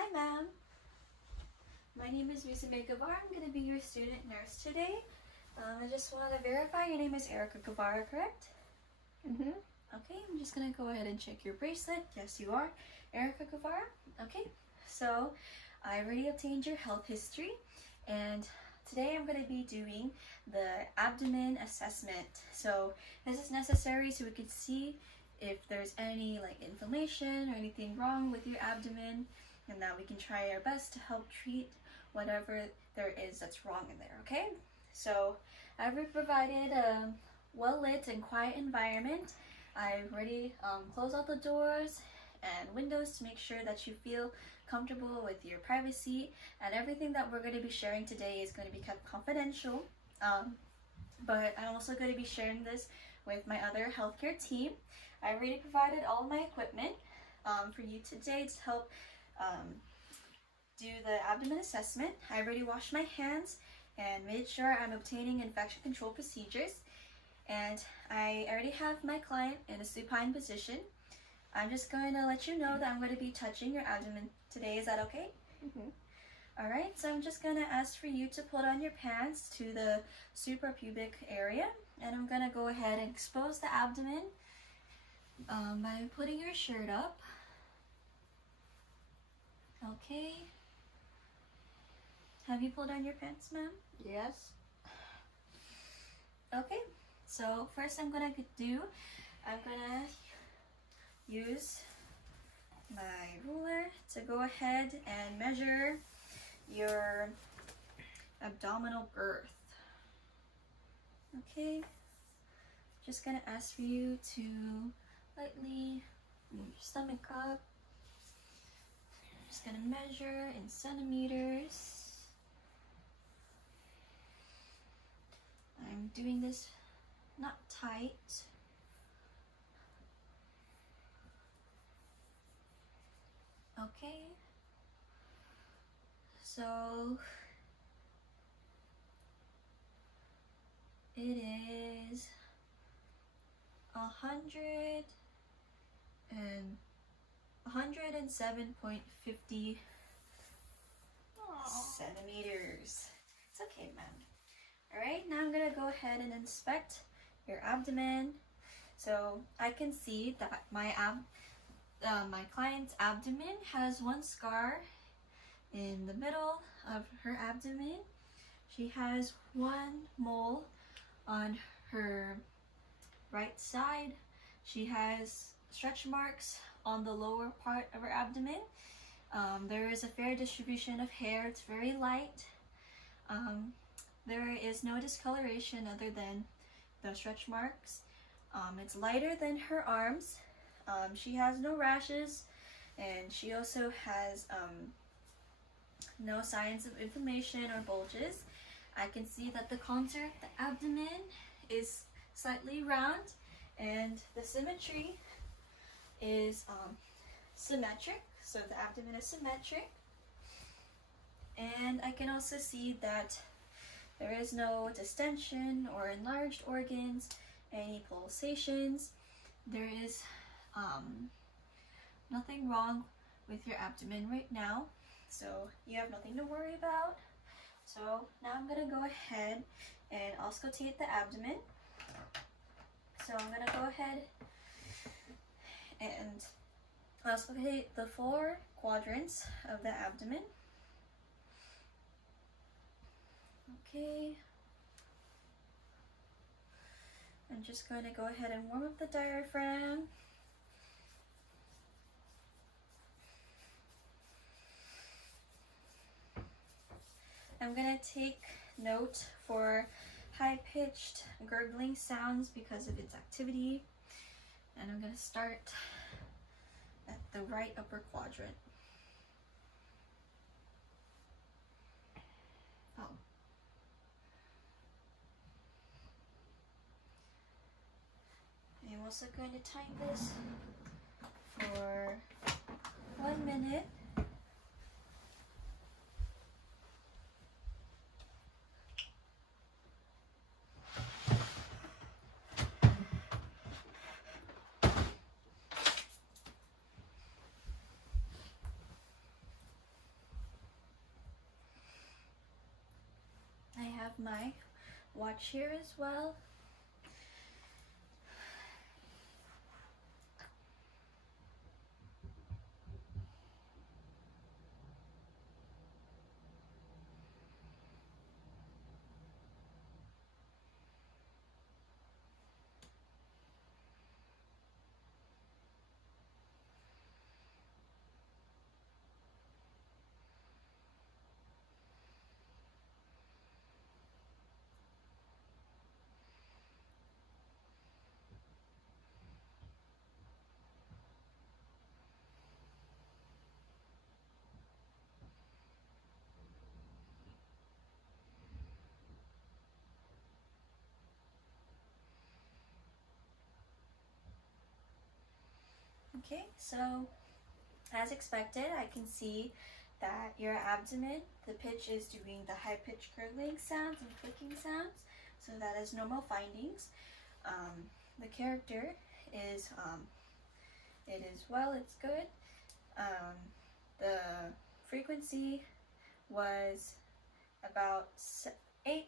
Hi, ma'am. My name is Visa Gavar. I'm going to be your student nurse today. I just want to verify your name is Erica Guevara, correct? Mm-hmm. Okay, I'm just going to go ahead and check your bracelet. Yes, you are Erica Guevara. Okay, so I already obtained your health history, and today I'm going to be doing the abdomen assessment. So this is necessary so we could see if there's any inflammation or anything wrong with your abdomen, and that we can try our best to help treat whatever there is that's wrong in there. Okay, so I've provided a well-lit and quiet environment. I've already closed all the doors and windows to make sure that you feel comfortable with your privacy, and everything that we're going to be sharing today is going to be kept confidential, but I'm also going to be sharing this with my other healthcare team. I already provided all of my equipment for you today to help do the abdomen assessment. I already washed my hands and made sure I'm obtaining infection control procedures, and I already have my client in a supine position. I'm just going to let you know that I'm going to be touching your abdomen today. Is that okay? Mm-hmm. Alright, so I'm just going to ask for you to pull down your pants to the suprapubic area, and I'm going to go ahead and expose the abdomen by putting your shirt up. Okay. Have you pulled down your pants, ma'am? Yes. Okay, so first I'm gonna use my ruler to go ahead and measure your abdominal girth. Okay, just gonna ask for you to lightly move your stomach up. Just gonna measure in centimeters. I'm doing this not tight. Okay. So it is 107.50 centimeters. It's okay, ma'am. Alright, now I'm going to go ahead and inspect your abdomen. So I can see that my client's abdomen has one scar in the middle of her abdomen. She has one mole on her right side. She has stretch marks on the lower part of her abdomen. There is a fair distribution of hair. It's very light. There is no discoloration other than the stretch marks. It's lighter than her arms. She has no rashes, and she also has no signs of inflammation or bulges. I can see that the contour of the abdomen is slightly round, and the symmetry is symmetric. So the abdomen is symmetric, and I can also see that there is no distension or enlarged organs, any pulsations. There is nothing wrong with your abdomen right now, so you have nothing to worry about. So now I'm going to go ahead and auscultate the abdomen. So I'm going to go ahead and auscultate the 4 quadrants of the abdomen. Okay. I'm just going to go ahead and warm up the diaphragm. I'm going to take note for high-pitched gurgling sounds because of its activity. And I'm going to start at the right upper quadrant. Oh. I'm also going to time this for 1 minute. have my watch here as well. Okay, so as expected, I can see that your abdomen, the pitch is doing the high pitch gurgling sounds and clicking sounds, so that is normal findings. The character is, it is well, it's good. The frequency was about 8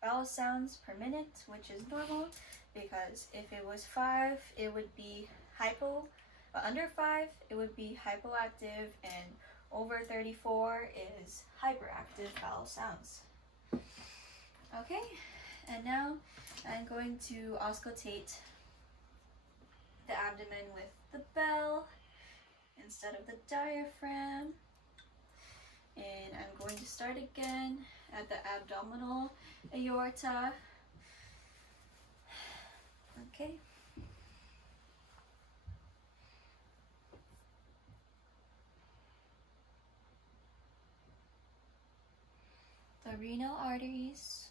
vowel sounds per minute, which is normal, because if it was 5, it would be hypo. Under 5, it would be hypoactive, and over 34 is hyperactive vowel sounds. Okay, and now I'm going to auscultate the abdomen with the bell instead of the diaphragm. And I'm going to start again at the abdominal aorta. Okay. The renal arteries.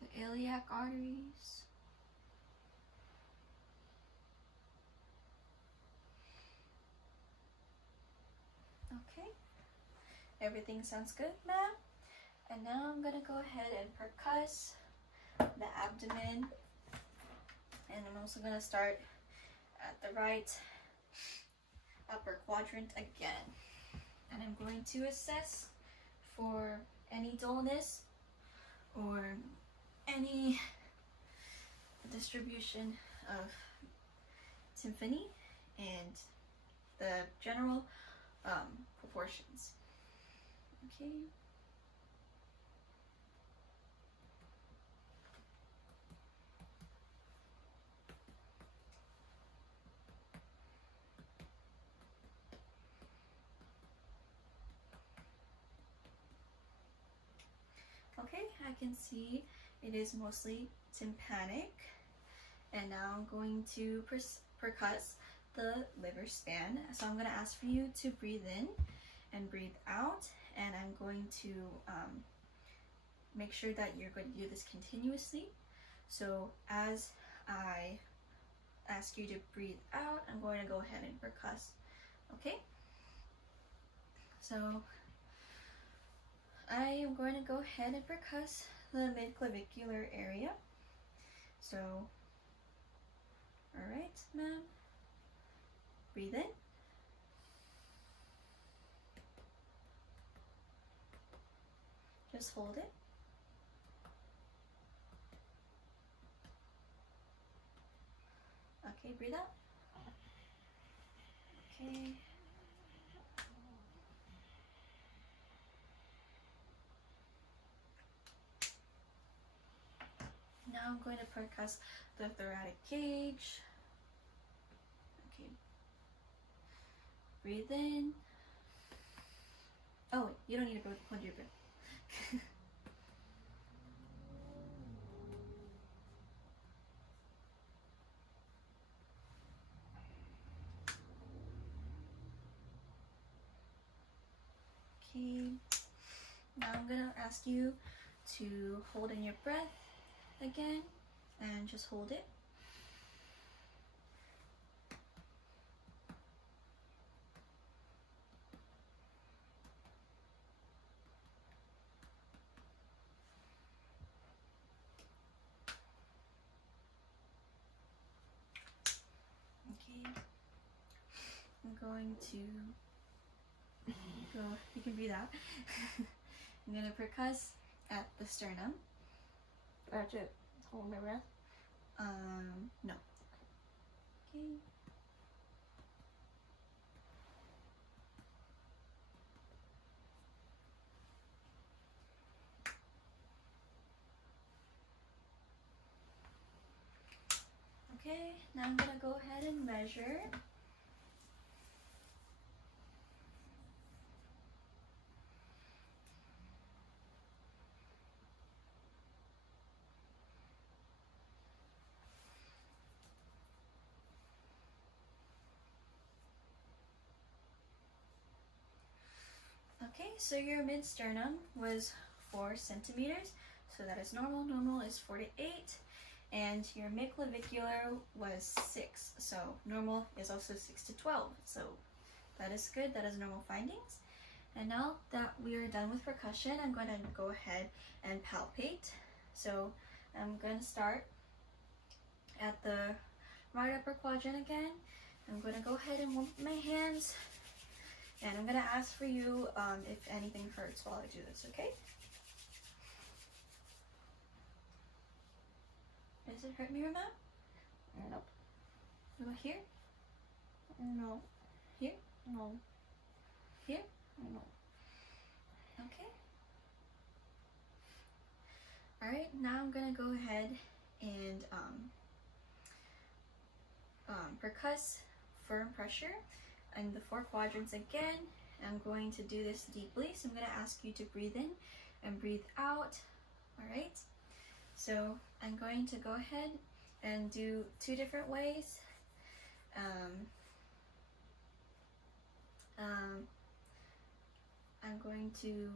The iliac arteries. Okay. Everything sounds good, ma'am? And now I'm gonna go ahead and percuss the abdomen. And I'm also gonna start at the right upper quadrant again. And I'm going to assess for any dullness or any distribution of symphony and the general proportions. Okay. Okay, I can see it is mostly tympanic. And now I'm going to percuss the liver span. So I'm going to ask for you to breathe in and breathe out. And I'm going to make sure that you're going to do this continuously. So as I ask you to breathe out, I'm going to go ahead and percuss. Okay? So I am going to go ahead and percuss the midclavicular area. So, all right, ma'am. Breathe in. Just hold it. Okay, breathe out. Okay. Now I'm going to percuss the thoracic cage. Okay. Breathe in. Oh, you don't need to hold your breath. Okay. Now I'm gonna ask you to hold in your breath again and just hold it. Okay. I'm going to go, you can breathe out. I'm going to percuss at the sternum. That's it. Hold my breath. No. Okay. Okay, now I'm gonna go ahead and measure. Okay, so your mid-sternum was 4 centimeters, so that is normal. Normal is 4 to 8. And your mid-clavicular was 6, so normal is also 6 to 12. So that is good, that is normal findings. And now that we are done with percussion, I'm going to go ahead and palpate. So I'm going to start at the right upper quadrant again. I'm going to go ahead and warm up my hands. And I'm going to ask for you if anything hurts while I do this, okay? Does it hurt me, Ramon? Nope. What about here? No. Here? No. Here? No. Okay. Alright, now I'm going to go ahead and percuss firm pressure in the 4 quadrants again. I'm going to do this deeply, so I'm going to ask you to breathe in and breathe out. Alright, so I'm going to go ahead and do 2 different ways. I'm going to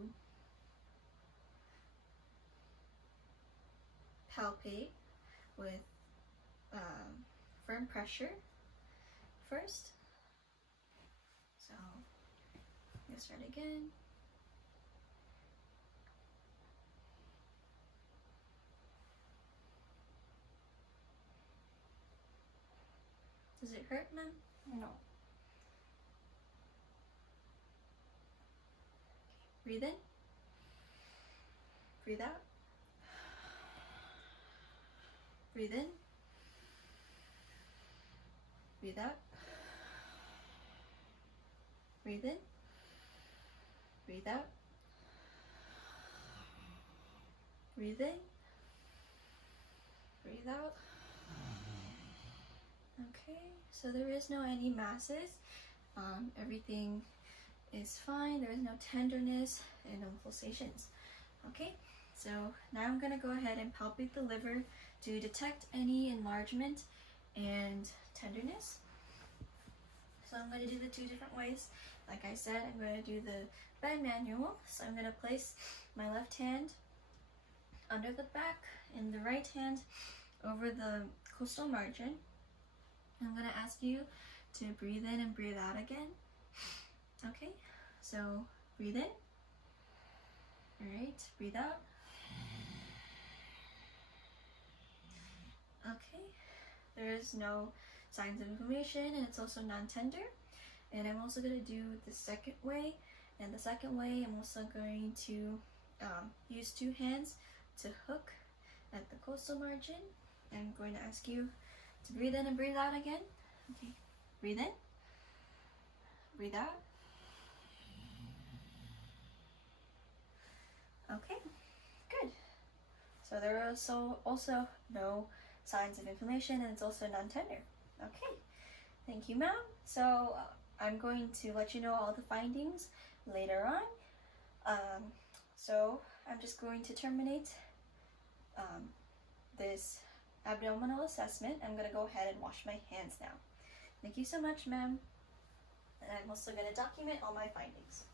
palpate with firm pressure first. So let's start again. Does it hurt, ma'am? No. Breathe in. Breathe out. Breathe in. Breathe out. Breathe in. Breathe out. Breathe in. Breathe out. Okay, so there is no any masses. Everything is fine. There is no tenderness and no pulsations. Okay, so now I'm going to go ahead and palpate the liver to detect any enlargement and tenderness. So I'm going to do the 2 different ways. Like I said, I'm going to do the bimanual. So I'm going to place my left hand under the back and the right hand over the costal margin. I'm going to ask you to breathe in and breathe out again. Okay, so breathe in. Alright, breathe out. Okay, there is no signs of inflammation and it's also non-tender. And I'm also going to do the second way. And the second way, I'm also going to use 2 hands to hook at the costal margin. I'm going to ask you to breathe in and breathe out again. Okay, breathe in, breathe out. Okay, good. So there are also no signs of inflammation and it's also non-tender. Okay, thank you, ma'am. So I'm going to let you know all the findings later on. So I'm just going to terminate this abdominal assessment. I'm going to go ahead and wash my hands now. Thank you so much, ma'am. And I'm also going to document all my findings.